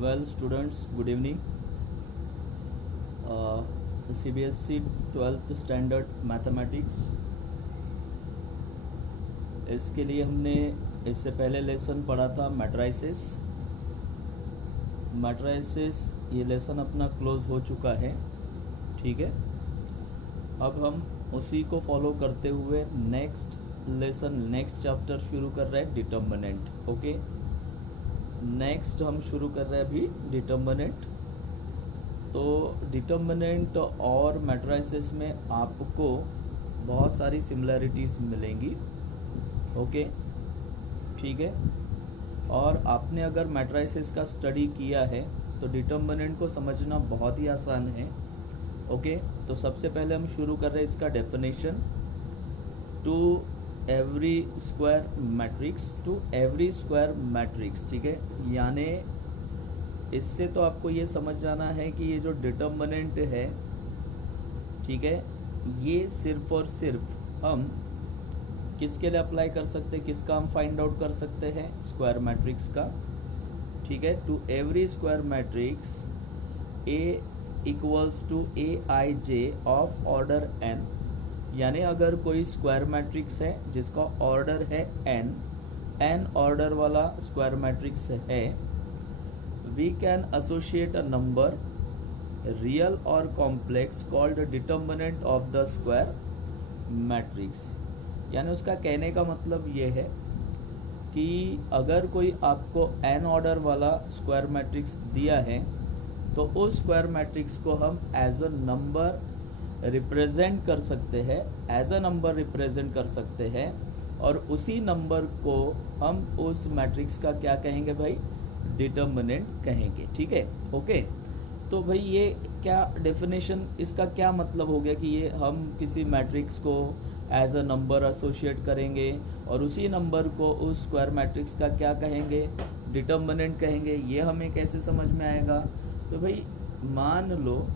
Well, students, good evening. CBSE 12th standard mathematics, इसके लिए हमने इससे पहले लेसन पढ़ा था मैट्राइसिस। ये लेसन अपना क्लोज हो चुका है, ठीक है। अब हम उसी को फॉलो करते हुए नेक्स्ट चैप्टर शुरू कर रहे हैं, डिटर्मिनेंट। ओके, नेक्स्ट हम शुरू कर रहे हैं अभी डिटर्मिनेंट। तो डिटर्मिनेंट और मैट्राइसिस में आपको बहुत सारी सिमिलैरिटीज़ मिलेंगी। ओके, ठीक है। और आपने अगर मैट्राइसिस का स्टडी किया है तो डिटर्मिनेंट को समझना बहुत ही आसान है। ओके, तो सबसे पहले हम शुरू कर रहे हैं इसका definition. To every square matrix, ठीक है। यानी इससे तो आपको ये समझ जाना है कि ये जो डिटर्मिनेंट है, ठीक है, ये सिर्फ और सिर्फ हम किसके लिए अप्लाई कर सकते हैं, किसका हम फाइंड आउट कर सकते हैं, स्क्वायर मैट्रिक्स का, ठीक है। To every square matrix A equals to Aij of order n। यानी अगर कोई स्क्वायर मैट्रिक्स है जिसका ऑर्डर है n ऑर्डर वाला स्क्वायर मैट्रिक्स है, we can associate a number real or complex called determinant of the square matrix। यानी उसका कहने का मतलब ये है कि अगर कोई आपको n ऑर्डर वाला स्क्वायर मैट्रिक्स दिया है तो उस स्क्वायर मैट्रिक्स को हम एज अ नंबर रिप्रेजेंट कर सकते हैं, और उसी नंबर को हम उस मैट्रिक्स का क्या कहेंगे भाई, डिटर्मिनेंट कहेंगे, ठीक है। ओके, तो भाई ये क्या डेफिनेशन, इसका क्या मतलब हो गया कि ये हम किसी मैट्रिक्स को एज अ नंबर एसोसिएट करेंगे और उसी नंबर को उस स्क्वायर मैट्रिक्स का क्या कहेंगे, डिटर्मिनेंट कहेंगे। ये हमें कैसे समझ में आएगा? तो भाई मान लो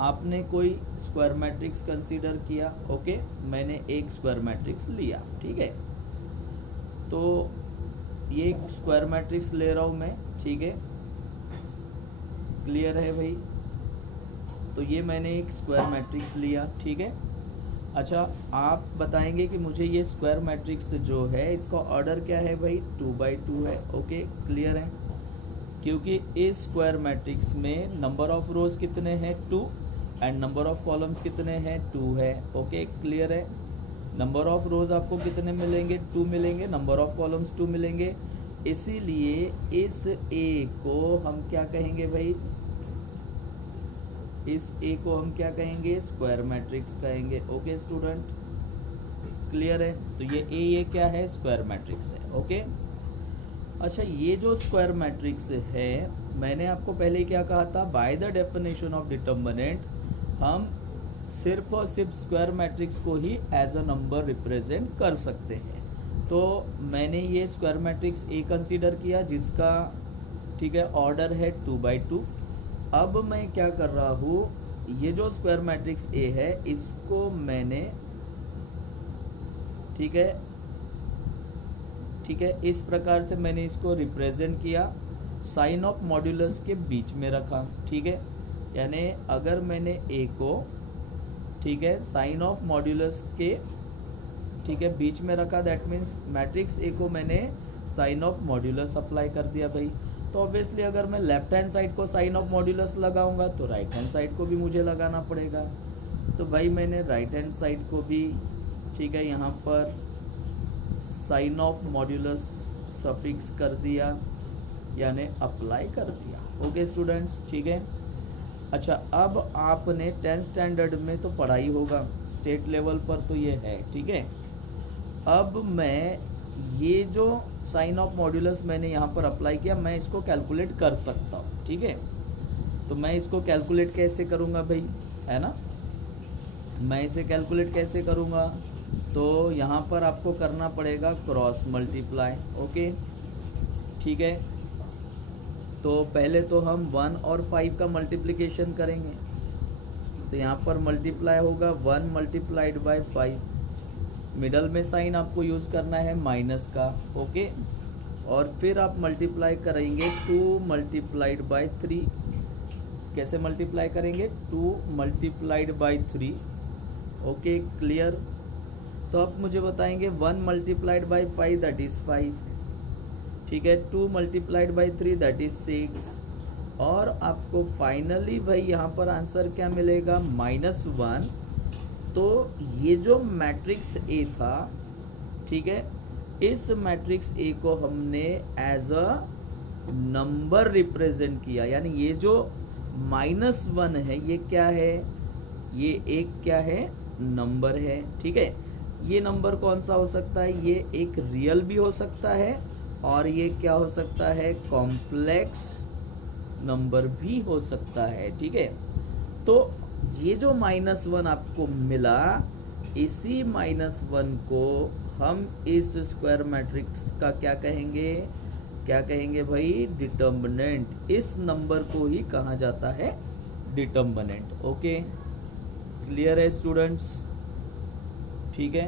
आपने कोई स्क्वायर मैट्रिक्स कंसीडर किया। ओके, मैंने एक स्क्वायर मैट्रिक्स लिया, ठीक है। तो ये स्क्वायर मैट्रिक्स ले रहा हूँ मैं, ठीक है, क्लियर है भाई। तो ये मैंने एक स्क्वायर मैट्रिक्स लिया, ठीक है। अच्छा, आप बताएंगे कि मुझे ये स्क्वायर मैट्रिक्स जो है इसका ऑर्डर क्या है भाई, 2×2 है। ओके, क्लियर है, क्योंकि इस स्क्वायर मैट्रिक्स में नंबर ऑफ रोज कितने हैं, 2, एंड नंबर ऑफ कॉलम्स कितने हैं, 2 है। ओके, क्लियर है। नंबर ऑफ रोज आपको कितने मिलेंगे, 2 मिलेंगे, नंबर ऑफ कॉलम्स 2 मिलेंगे। इसीलिए इस A को हम क्या कहेंगे भाई, इस A को हम क्या कहेंगे, स्क्वायर मैट्रिक्स कहेंगे। ओके स्टूडेंट, क्लियर है। तो ये क्या है, स्क्वायर मैट्रिक्स है। ओके, अच्छा, ये जो स्क्वायर मैट्रिक्स है, मैंने आपको पहले क्या कहा था, by the definition of determinant हम सिर्फ और सिर्फ स्क्वायर मैट्रिक्स को ही एज अ नंबर रिप्रेजेंट कर सकते हैं। तो मैंने ये स्क्वायर मैट्रिक्स A कंसीडर किया जिसका, ठीक है, ऑर्डर है 2×2। अब मैं क्या कर रहा हूँ, ये जो स्क्वायर मैट्रिक्स A है इसको मैंने, ठीक है, इस प्रकार से मैंने इसको रिप्रेजेंट किया, साइन ऑफ मॉड्यूलस के बीच में रखा, ठीक है। यानी अगर मैंने A को, ठीक है, साइन ऑफ मॉड्यूलस के, ठीक है, बीच में रखा, दैट मीन्स मैट्रिक्स A को मैंने साइन ऑफ मॉड्यूलस अप्लाई कर दिया भाई। तो ऑब्वियसली अगर मैं लेफ्ट हैंड साइड को साइन ऑफ मॉड्यूलस लगाऊंगा तो राइट हैंड साइड को भी मुझे लगाना पड़ेगा। तो भाई मैंने राइट हैंड साइड को भी, ठीक है, यहाँ पर साइन ऑफ मॉड्यूलस सफिक्स कर दिया, यानी अप्लाई कर दिया। ओके स्टूडेंट्स, ठीक है। अच्छा, अब आपने 10th स्टैंडर्ड में तो पढ़ा ही होगा, स्टेट लेवल पर तो ये है, ठीक है। अब मैं ये जो साइन ऑफ मॉड्यूलस मैंने यहाँ पर अप्लाई किया, मैं इसको कैलकुलेट कर सकता हूँ, ठीक है। तो मैं इसको कैलकुलेट कैसे करूँगा भाई, है ना, मैं इसे कैलकुलेट कैसे करूँगा, तो यहाँ पर आपको करना पड़ेगा क्रॉस मल्टीप्लाई। ओके, ठीक है। तो पहले तो हम 1 और 5 का मल्टीप्लिकेशन करेंगे, तो यहाँ पर मल्टीप्लाई होगा 1 मल्टीप्लाइड बाय 5, मिडल में साइन आपको यूज़ करना है माइनस का। ओके, और फिर आप मल्टीप्लाई करेंगे 2 मल्टीप्लाइड बाई 3। कैसे मल्टीप्लाई करेंगे? 2 मल्टीप्लाइड बाई 3। Okay, clear. तो आप मुझे बताएंगे 1 मल्टीप्लाइड बाई 5 दैट इज 5, ठीक है। 2 मल्टीप्लाइड बाई 3 दैट इज 6, और आपको फाइनली भाई यहाँ पर आंसर क्या मिलेगा? -1। तो ये जो मैट्रिक्स ए था, ठीक है, इस मैट्रिक्स ए को हमने एज अ नंबर रिप्रेजेंट किया, यानी ये जो -1 है ये क्या है? ये एक क्या है? नंबर है, ठीक है। ये नंबर कौन सा हो सकता है? ये एक रियल भी हो सकता है, और ये क्या हो सकता है? कॉम्प्लेक्स नंबर भी हो सकता है, ठीक है। तो ये जो -1 आपको मिला, इसी -1 को हम इस स्क्वायर मैट्रिक्स का क्या कहेंगे? क्या कहेंगे भाई? डिटर्मिनेंट। इस नंबर को ही कहा जाता है डिटर्मिनेंट। ओके, क्लियर है स्टूडेंट्स? ठीक है,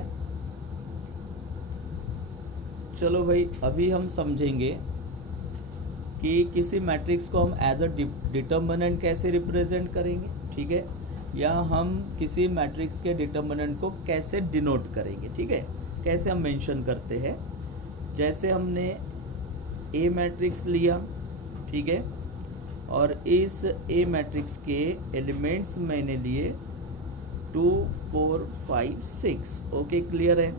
चलो भाई अभी हम समझेंगे कि किसी मैट्रिक्स को हम एज अ डिटर्मिनेंट कैसे रिप्रेजेंट करेंगे, ठीक है, या हम किसी मैट्रिक्स के डिटर्मिनेंट को कैसे डिनोट करेंगे, ठीक है, कैसे हम मेंशन करते हैं। जैसे हमने ए मैट्रिक्स लिया, ठीक है, और इस ए मैट्रिक्स के एलिमेंट्स मैंने लिए 2 4 5 6। ओके, क्लियर है?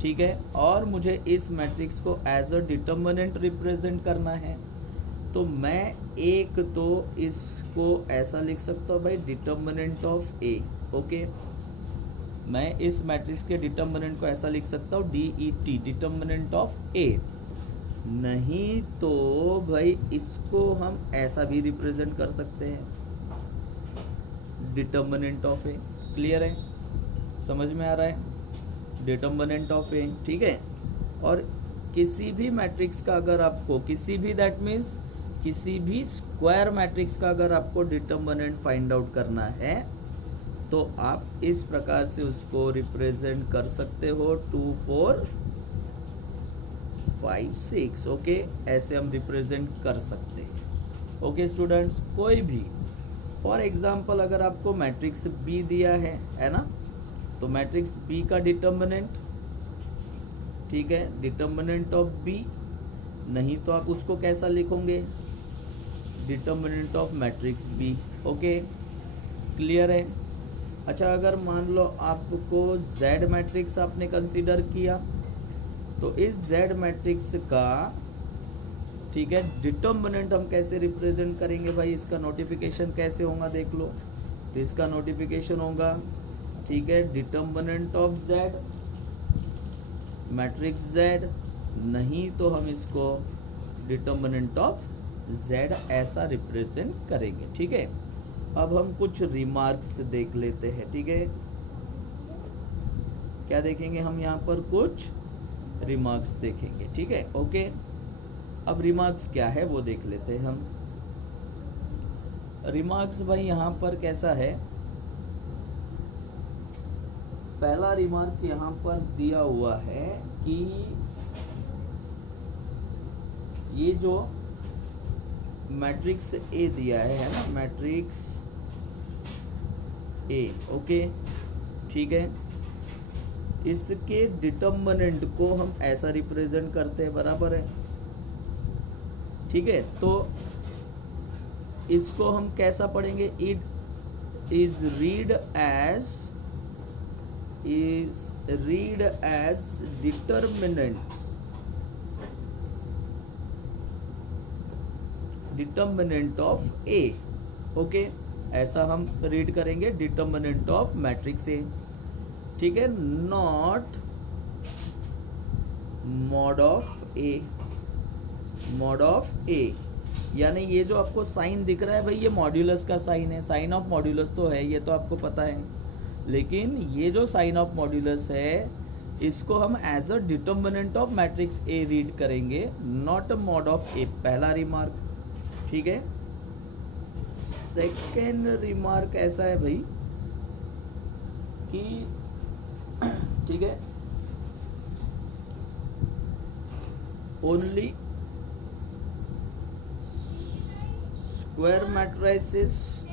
ठीक है, और मुझे इस मैट्रिक्स को एज अ डिटर्मिनेंट रिप्रेजेंट करना है, तो मैं एक तो इसको ऐसा लिख सकता हूँ भाई, डिटर्मिनेंट ऑफ ए। ओके, मैं इस मैट्रिक्स के डिटर्मिनेंट को ऐसा लिख सकता हूँ DET, डिटर्मिनेंट ऑफ ए। नहीं तो भाई इसको हम ऐसा भी रिप्रेजेंट कर सकते हैं, डिटर्मिनेंट ऑफ ए। क्लियर है? समझ में आ रहा है? डिटर्मिनेंट ऑफ ए, ठीक है। और किसी भी मैट्रिक्स का अगर आपको दैट मीन्स किसी भी स्क्वायर मैट्रिक्स का अगर आपको डिटर्मिनेंट फाइंड आउट करना है, तो आप इस प्रकार से उसको रिप्रेजेंट कर सकते हो 2 4 5 6। ओके, ऐसे हम रिप्रेजेंट कर सकते हैं। ओके स्टूडेंट्स, कोई भी फॉर एग्जांपल अगर आपको मैट्रिक्स बी दिया है ना, तो मैट्रिक्स बी का डिटर्मिनेंट, ठीक है, डिटर्मिनेंट ऑफ बी। नहीं तो आप उसको कैसा लिखोगे? Determinant of matrix B. Okay, clear है? अच्छा, अगर मान लो आपको जेड मैट्रिक्स आपने कंसीडर किया, तो इस जेड मैट्रिक्स का, ठीक है, डिटर्मिनेंट हम कैसे रिप्रेजेंट करेंगे भाई? इसका नोटिफिकेशन कैसे होगा देख लो। तो इसका नोटिफिकेशन होगा, ठीक है, determinant of Z matrix Z. नहीं तो हम इसको डिटर्मिनेंट ऑफ जेड ऐसा रिप्रेजेंट करेंगे, ठीक है। अब हम कुछ रिमार्क्स देख लेते हैं, ठीक है। क्या देखेंगे हम? यहाँ पर कुछ रिमार्क्स देखेंगे, ठीक है। ओके, अब रिमार्क्स क्या है वो देख लेते हैं हम। रिमार्क्स भाई यहाँ पर कैसा है? पहला रिमार्क यहाँ पर दिया हुआ है कि ये जो मैट्रिक्स ए दिया है ना, मैट्रिक्स ए, ओके, ठीक है, इसके डिटर्मिनेंट को हम ऐसा रिप्रेजेंट करते हैं, बराबर है, ठीक है। तो इसको हम कैसा पढ़ेंगे? It is read as determinant of A. Okay, ऐसा हम रीड करेंगे, डिटर्मिनेंट ऑफ मैट्रिक्स ए, ठीक है, not mod of A. Mod of A यानी ये जो आपको साइन दिख रहा है भाई, ये मॉड्यूलस का साइन है, साइन ऑफ मॉड्यूलस तो है, ये तो आपको पता है, लेकिन ये जो साइन ऑफ मॉड्यूलस है, इसको हम as a determinant of matrix A read करेंगे, नॉट मॉड ऑफ ए। पहला रिमार्क, ठीक है। सेकेंड रिमार्क ऐसा है भाई कि, ठीक है, only square matrices,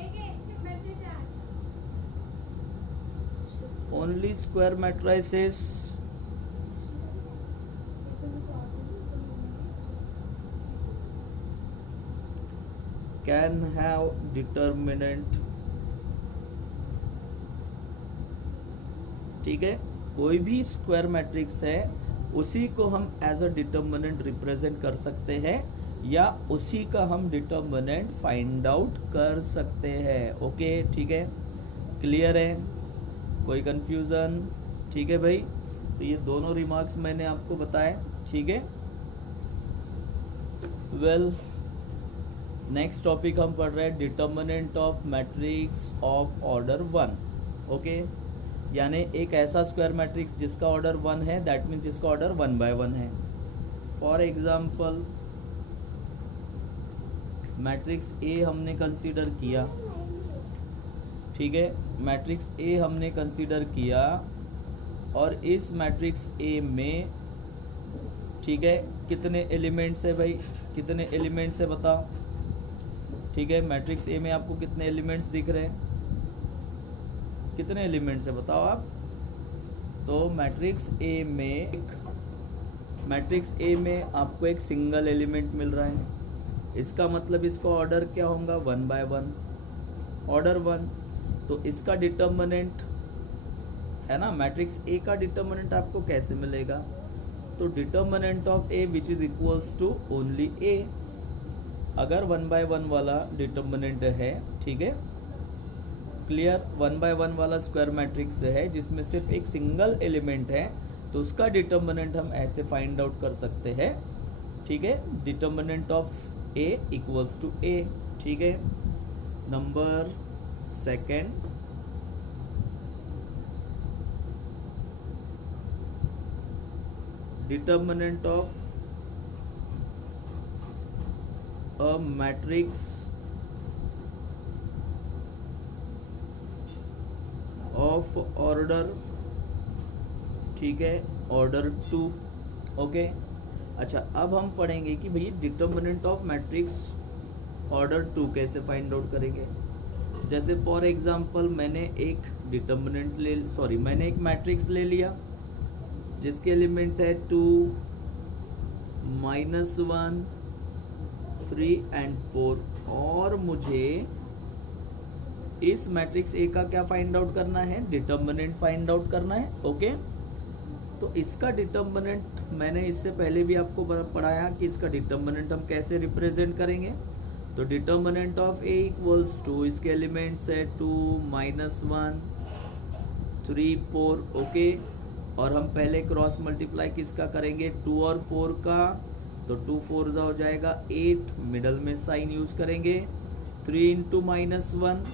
only square matrices can have determinant, ठीक है, कोई भी स्क्वायर मैट्रिक्स है उसी को हम एज अ डिटर्मिनेंट रिप्रेजेंट कर सकते हैं या उसी का हम डिटर्मिनेंट फाइंड आउट कर सकते हैं। ओके, ठीक है, क्लियर है, कोई कंफ्यूजन? ठीक है भाई, तो ये दोनों रिमार्क्स मैंने आपको बताए, ठीक है। वेल, नेक्स्ट टॉपिक हम पढ़ रहे हैं determinant of matrix of order 1। Okay, यानी एक ऐसा स्क्वायर मैट्रिक्स जिसका ऑर्डर 1 है, दैट मीन्स इसका ऑर्डर 1 by 1 है। फॉर एग्जाम्पल मैट्रिक्स ए हमने कंसीडर किया, ठीक है, मैट्रिक्स ए हमने कंसीडर किया और इस मैट्रिक्स ए में, ठीक है, कितने एलिमेंट्स है भाई, कितने एलिमेंट्स है बताओ? ठीक है, मैट्रिक्स ए में आपको कितने एलिमेंट्स दिख रहे हैं, कितने एलिमेंट्स है बताओ आप? तो मैट्रिक्स ए में आपको एक सिंगल एलिमेंट मिल रहा है, इसका मतलब इसका ऑर्डर क्या होगा? 1 by 1, ऑर्डर 1। तो इसका डिटर्मिनेंट है ना, मैट्रिक्स ए का डिटर्मिनेंट आपको कैसे मिलेगा? तो determinant of A which is equals to only A. अगर 1 by 1 वाला डिटर्मिनेंट है, ठीक है, क्लियर, 1 by 1 वाला स्क्वायर मैट्रिक्स है जिसमें सिर्फ एक सिंगल एलिमेंट है, तो उसका डिटर्मिनेंट हम ऐसे फाइंड आउट कर सकते हैं, ठीक है, determinant of A equals to A, ठीक है। Number second, determinant of a matrix of order, ठीक है, ऑर्डर 2। ओके, अच्छा, अब हम पढ़ेंगे कि भाई डिटर्मिनेंट ऑफ मैट्रिक्स ऑर्डर 2 कैसे फाइंड आउट करेंगे। जैसे फॉर एग्जांपल मैंने एक मैंने एक मैट्रिक्स ले लिया जिसके एलिमेंट है 2, -1, 3 and 4 और मुझे इस मैट्रिक्स ए का क्या फाइंड आउट करना है? डिटर्मिनेंट फाइंड आउट करना है। ओके, तो इसका डिटर्मिनेंट मैंने इससे पहले भी आपको पढ़ाया कि इसका डिटर्मिनेंट हम कैसे रिप्रेजेंट करेंगे। तो determinant of A equals to, इसके एलिमेंट्स है 2, -1, 3, 4। ओके, और हम पहले क्रॉस मल्टीप्लाई किसका करेंगे? 2 और 4 का, तो 2 4 हो जाएगा 8, मिडल में साइन यूज करेंगे, 3 into -1,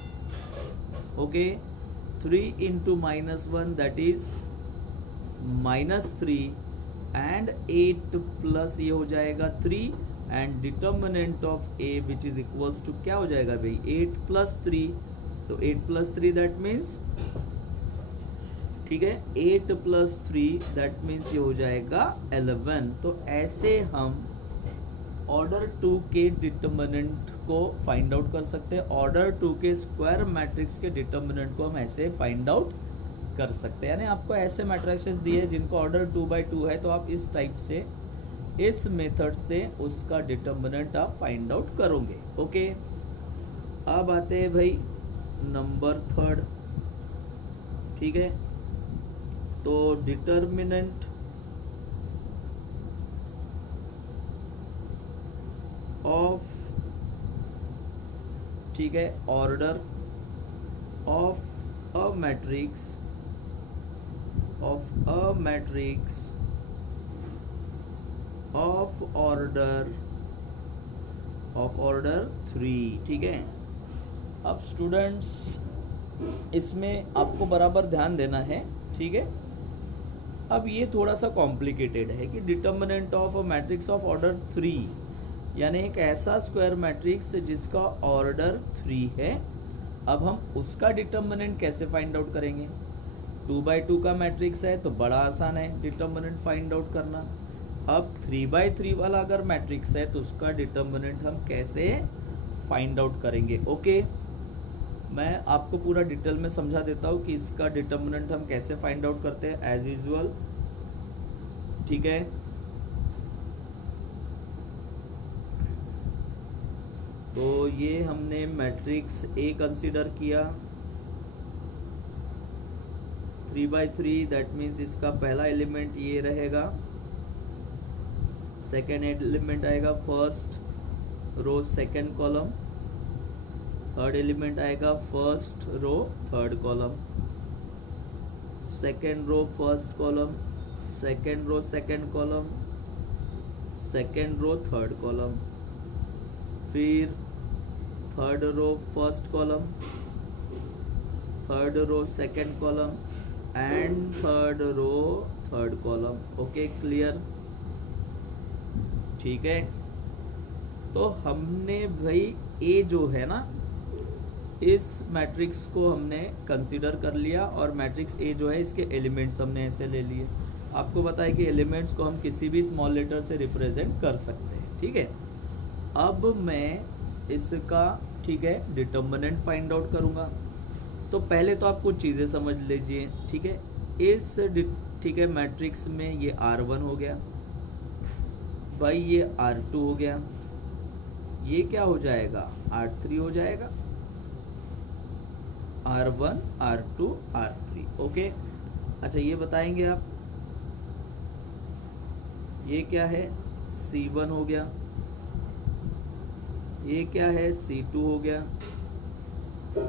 okay, 3 into -1 that is -3 and 8 plus ये हो जाएगा 3 and determinant of A which is equals to क्या हो जाएगा भाई? 8 + 3, तो 8 + 3 दैट मीन्स, ठीक है, 8 + 3 दैट मीन्स ये हो जाएगा 11। तो ऐसे हम ऑर्डर 2 के डिटर्मिनेंट को फाइंड आउट कर सकते हैं। ऑर्डर 2 के स्क्वायर मैट्रिक्स के डिटर्मिनेंट को हम ऐसे फाइंड आउट कर सकते हैं। यानी आपको ऐसे मैट्रिसेस दिए जिनको ऑर्डर 2 by 2 है, तो आप इस टाइप से, इस मेथड से उसका डिटर्मिनेंट आप फाइंड आउट करोगे। ओके, अब आते हैं भाई नंबर 3, ठीक है। तो डिटर्मिनेंट ऑफ, ठीक है, order of a matrix of order 3, ठीक है। अब स्टूडेंट्स इसमें आपको बराबर ध्यान देना है, ठीक है। अब ये थोड़ा सा कॉम्प्लिकेटेड है कि determinant of a matrix of order 3, यानी एक ऐसा स्क्वायर मैट्रिक्स जिसका ऑर्डर 3 है, अब हम उसका डिटर्मिनेंट कैसे फाइंड आउट करेंगे? 2 by 2 का मैट्रिक्स है तो बड़ा आसान है डिटर्मिनेंट फाइंड आउट करना। अब 3x3 वाला अगर मैट्रिक्स है तो उसका डिटर्मिनेंट हम कैसे फाइंड आउट करेंगे। ओके, मैं आपको पूरा डिटेल में समझा देता हूँ कि इसका डिटर्मिनेंट हम कैसे फाइंड आउट करते हैं एज यूजुअल। ठीक है, तो ये हमने मैट्रिक्स ए कंसीडर किया 3x3, दैट मीन्स इसका पहला एलिमेंट ये रहेगा, सेकेंड एलिमेंट आएगा first row second column, third element आएगा first row third column, second row first column, second row second column, second row third column, फिर third row first column, third row second column and third row third column. Okay, clear? ठीक है, तो हमने भाई ए जो है ना, इस मैट्रिक्स को हमने कंसीडर कर लिया और मैट्रिक्स ए जो है इसके एलिमेंट्स हमने ऐसे ले लिए। आपको पता है कि एलिमेंट्स को हम किसी भी स्मॉल लेटर से रिप्रेजेंट कर सकते हैं। ठीक है, अब मैं इसका ठीक है डिटर्मिनेंट फाइंड आउट करूंगा। तो पहले तो आप कुछ चीज़ें समझ लीजिए। ठीक है, इस ठीक है मैट्रिक्स में ये R1 हो गया भाई, ये R2 हो गया, ये क्या हो जाएगा R3 हो जाएगा, R1 R2 R3। ओके, अच्छा ये बताएंगे आप, ये क्या है C1 हो गया, ये क्या है C2 हो गया,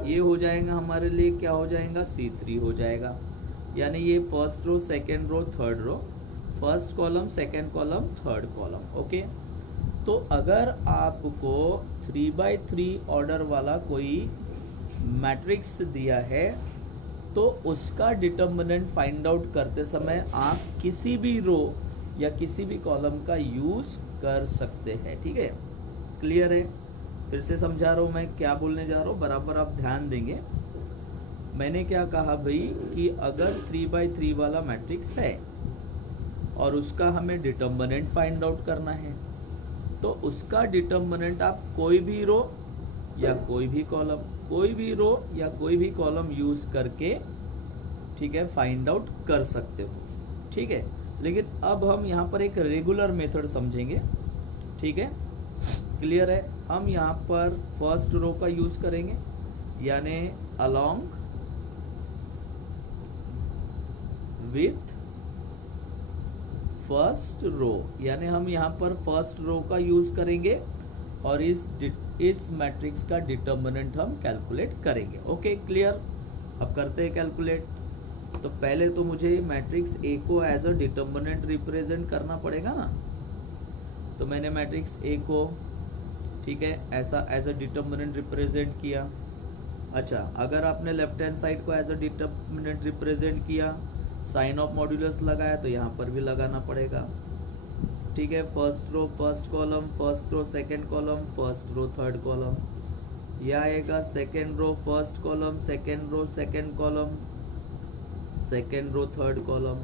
ये हो जाएगा हमारे लिए क्या हो जाएगा C3 हो जाएगा। यानी ये first row second row third row, first column second column third column. Okay, तो अगर आपको 3x3 ऑर्डर वाला कोई मैट्रिक्स दिया है तो उसका डिटर्मिनेंट फाइंड आउट करते समय आप किसी भी रो या किसी भी कॉलम का यूज कर सकते हैं। ठीक है, क्लियर है? फिर से समझा रहा हूँ मैं क्या बोलने जा रहा हूँ, बराबर आप ध्यान देंगे। मैंने क्या कहा भाई कि अगर 3x3 वाला मैट्रिक्स है और उसका हमें डिटर्मिनेंट फाइंड आउट करना है तो उसका डिटर्मिनेंट आप कोई भी रो या कोई भी कॉलम, कोई भी रो या कोई भी कॉलम यूज करके ठीक है फाइंड आउट कर सकते हो। ठीक है, लेकिन अब हम यहाँ पर एक रेगुलर मेथड समझेंगे। ठीक है, क्लियर है? हम यहाँ पर फर्स्ट रो का यूज करेंगे, यानी अलोंग विथ फर्स्ट रो, यानी हम यहाँ पर फर्स्ट रो का यूज करेंगे और इस मैट्रिक्स का डिटर्मिनेंट हम कैलकुलेट करेंगे। Okay, clear? अब करते हैं कैलकुलेट। तो पहले तो मुझे मैट्रिक्स ए को एज अ डिटर्मिनेंट रिप्रेजेंट करना पड़ेगा ना, तो मैंने मैट्रिक्स ए को ठीक है ऐसा एज अ डिटर्मिनेंट रिप्रेजेंट किया। अच्छा, अगर आपने लेफ्ट हैंड साइड को एज अ डिटर्मिनेंट रिप्रेजेंट किया, साइन ऑफ मॉड्यूलस लगाया तो यहाँ पर भी लगाना पड़ेगा। ठीक है, first row first column, first row second column, first row third column, यह आएगा second row first column, second row second column, second row third column,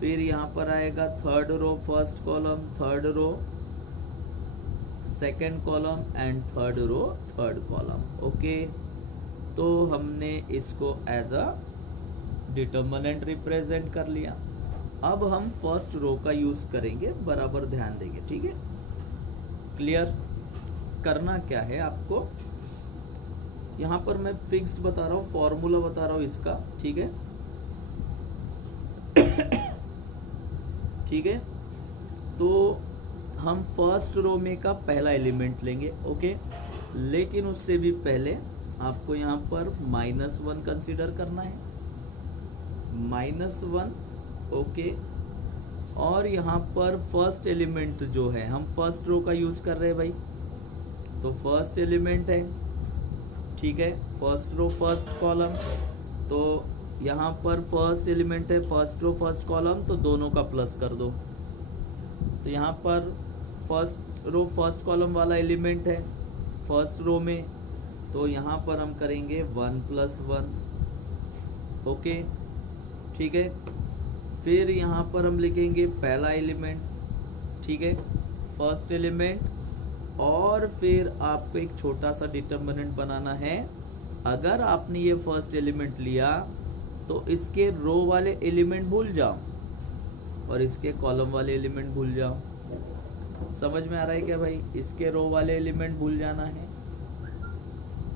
फिर यहाँ पर आएगा third row first column, third row second column and third row third column. Okay, तो हमने इसको as a determinant represent कर लिया। अब हम फर्स्ट रो का यूज करेंगे, बराबर ध्यान देंगे। ठीक है, क्लियर? करना क्या है आपको, यहाँ पर मैं फिक्स्ड बता रहा हूँ, फॉर्मूला बता रहा हूँ इसका। ठीक है, ठीक है, तो हम फर्स्ट रो में का पहला एलिमेंट लेंगे। ओके, लेकिन उससे भी पहले आपको यहाँ पर -1 कंसीडर करना है, -1। ओके, और यहाँ पर फर्स्ट एलिमेंट जो है, हम फर्स्ट रो का यूज कर रहे हैं भाई, तो फर्स्ट एलिमेंट है। ठीक है, फर्स्ट रो फर्स्ट कॉलम, तो यहाँ पर फर्स्ट एलिमेंट है, फर्स्ट रो फर्स्ट कॉलम, तो दोनों का प्लस कर दो। तो यहाँ पर फर्स्ट रो फर्स्ट कॉलम वाला एलिमेंट है फर्स्ट रो में, तो यहाँ पर हम करेंगे 1 + 1। ओके, ठीक है, फिर यहाँ पर हम लिखेंगे पहला एलिमेंट, ठीक है, फर्स्ट एलिमेंट, और फिर आपको एक छोटा सा डिटर्मिनेंट बनाना है। अगर आपने ये फर्स्ट एलिमेंट लिया तो इसके रो वाले एलिमेंट भूल जाओ और इसके कॉलम वाले एलिमेंट भूल जाओ। समझ में आ रहा है क्या भाई? इसके रो वाले एलिमेंट भूल जाना है,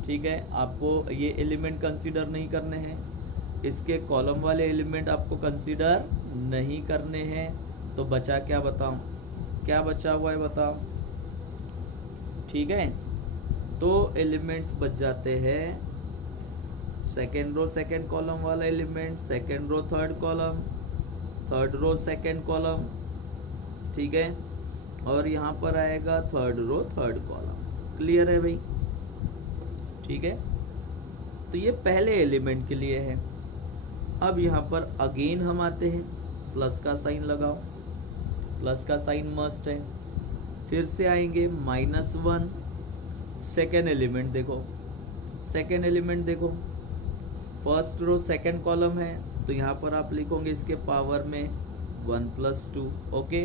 ठीक है, आपको ये एलिमेंट कंसीडर नहीं करने हैं। इसके कॉलम वाले एलिमेंट आपको कंसीडर नहीं करने हैं। तो बचा क्या बताऊं? क्या बचा हुआ है बताओ? ठीक है, तो एलिमेंट्स बच जाते हैं सेकेंड रो सेकेंड कॉलम वाला element, second row third column, third row second column, ठीक है, और यहाँ पर आएगा third row third column. Clear है भाई? ठीक है, तो ये पहले एलिमेंट के लिए है। अब यहाँ पर अगेन हम आते हैं, प्लस का साइन लगाओ, प्लस का साइन मस्ट है। फिर से आएंगे -1, सेकेंड एलिमेंट देखो, सेकेंड एलिमेंट देखो, फर्स्ट रो सेकेंड कॉलम है, तो यहाँ पर आप लिखोगे इसके पावर में 1 + 2। ओके,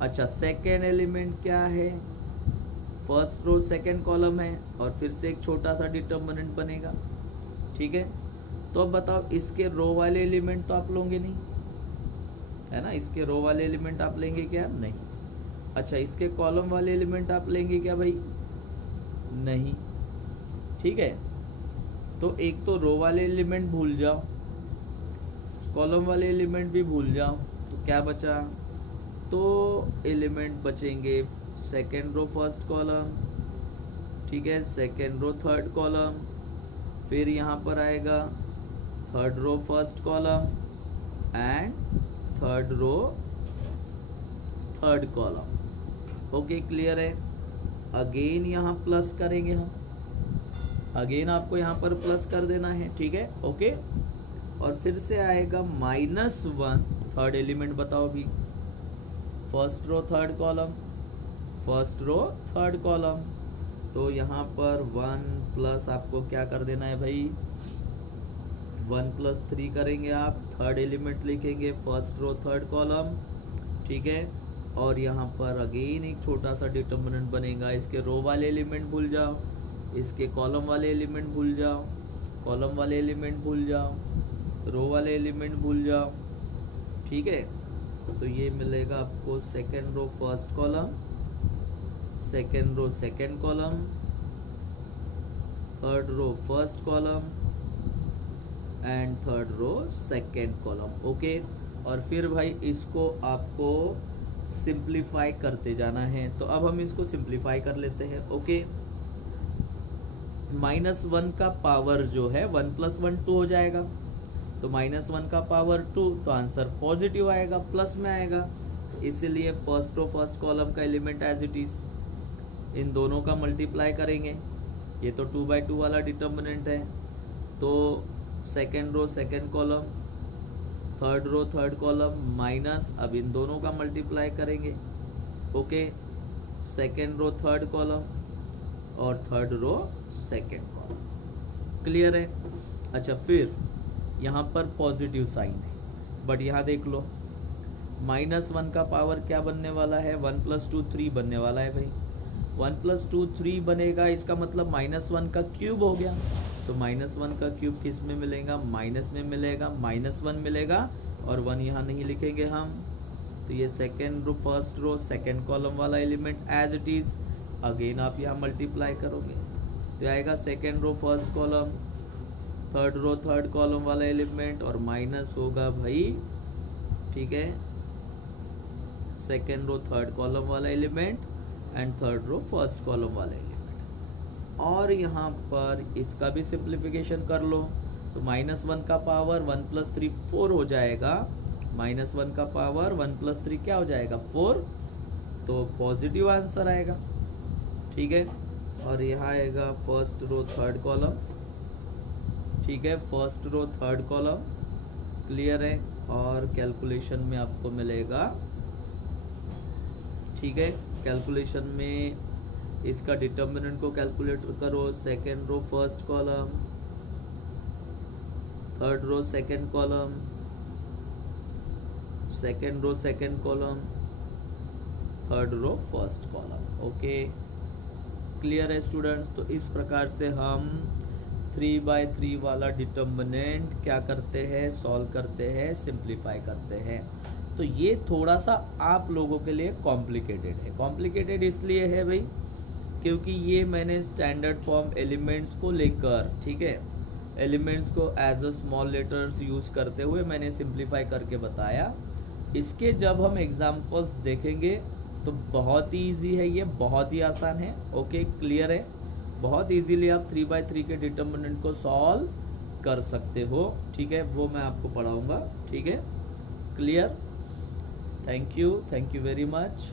अच्छा, सेकेंड एलिमेंट क्या है? फर्स्ट रो सेकेंड कॉलम है और फिर से एक छोटा सा डिटर्मिनेंट बनेगा, ठीक है। तो अब बताओ, इसके रो वाले एलिमेंट तो आप लोगे नहीं, है ना? इसके रो वाले एलिमेंट आप लेंगे क्या? नहीं। अच्छा, इसके कॉलम वाले एलिमेंट आप लेंगे क्या भाई? नहीं, ठीक है। तो एक तो रो वाले एलिमेंट भूल जाओ, कॉलम वाले एलिमेंट भी भूल जाओ, तो क्या बचा? तो एलिमेंट बचेंगे सेकेंड रो फर्स्ट कॉलम, ठीक है, सेकेंड रो थर्ड कॉलम, फिर यहाँ पर आएगा third row first column and third row third column. Okay, clear है? अगेन यहाँ प्लस करेंगे हम, अगेन आपको यहाँ पर प्लस कर देना है, ठीक है, ओके। और फिर से आएगा -1, थर्ड एलिमेंट बताओ भी, first row third column, first row third column, तो यहाँ पर 1 प्लस आपको क्या कर देना है भाई? 1 + 3 करेंगे आप, थर्ड एलिमेंट लिखेंगे फर्स्ट रो थर्ड कॉलम, ठीक है। और यहाँ पर अगेन एक छोटा सा डिटर्मिनेंट बनेगा, इसके रो वाले एलिमेंट भूल जाओ, इसके कॉलम वाले एलिमेंट भूल जाओ, कॉलम वाले एलिमेंट भूल जाओ, रो वाले एलिमेंट भूल जाओ, ठीक है। तो ये मिलेगा आपको second row first column, second row second column, third row first column and third row second column. Okay, और फिर भाई इसको आपको सिंप्लीफाई करते जाना है। तो अब हम इसको सिंप्लीफाई कर लेते हैं। ओके, -1 का पावर जो है 1 + 1 2 हो जाएगा, तो -1 का पावर 2, तो आंसर पॉजिटिव आएगा, प्लस में आएगा। इसीलिए फर्स्ट रो फर्स्ट कॉलम का एलिमेंट एज इट इज, इन दोनों का मल्टीप्लाई करेंगे। ये तो 2/2 वाला डिटर्मिनेंट है, तो second row second column, third row third column minus, अब इन दोनों का मल्टीप्लाई करेंगे। Okay, second row third column और third row second column. Clear है? अच्छा, फिर यहाँ पर पॉजिटिव साइन है, बट यहाँ देख लो, -1 का पावर क्या बनने वाला है? 1 + 2 3 बनने वाला है भाई। 1 + 2 3 बनेगा, इसका मतलब -1 का क्यूब हो गया। तो -1 का क्यूब किस में मिलेगा? माइनस में मिलेगा, -1 मिलेगा, और 1 यहाँ नहीं लिखेंगे हम। तो ये second row first row second column वाला element as it is, again आप यहाँ मल्टीप्लाई करोगे, तो आएगा second row first column, third row third column वाला एलिमेंट, और माइनस होगा भाई, ठीक है, सेकेंड रो थर्ड कॉलम वाला element and third row first column वाला एलिमेंट। और यहाँ पर इसका भी सिंप्लीफिकेशन कर लो, तो -1 का पावर 1 + 3 4 हो जाएगा, -1 का पावर 1 + 3 क्या हो जाएगा? 4, तो पॉजिटिव आंसर आएगा, ठीक है। और यहाँ आएगा फर्स्ट रो थर्ड कॉलम, ठीक है, first row third column. Clear है? और कैलकुलेशन में आपको मिलेगा, ठीक है, कैलकुलेशन में इसका डिटर्मिनेंट को कैलकुलेट करो, second row first column, third row second column, second row second column, third row first column. Okay, clear है स्टूडेंट्स? तो इस प्रकार से हम 3/3 वाला डिटर्मिनेंट क्या करते हैं, सॉल्व करते हैं, सिंप्लीफाई करते हैं। तो ये थोड़ा सा आप लोगों के लिए कॉम्प्लिकेटेड है। कॉम्प्लिकेटेड इसलिए है भाई क्योंकि ये मैंने स्टैंडर्ड फॉर्म एलिमेंट्स को लेकर, ठीक है, एलिमेंट्स को as a small letters use करते हुए मैंने सिंप्लीफाई करके बताया। इसके जब हम एग्जाम्पल्स देखेंगे तो बहुत ही ईजी है, ये बहुत ही आसान है। ओके, क्लियर है? बहुत इजीली आप 3/3 के डिटर्मिनेंट को सॉल्व कर सकते हो, ठीक है, वो मैं आपको पढ़ाऊंगा, ठीक है, clear? Thank you very much.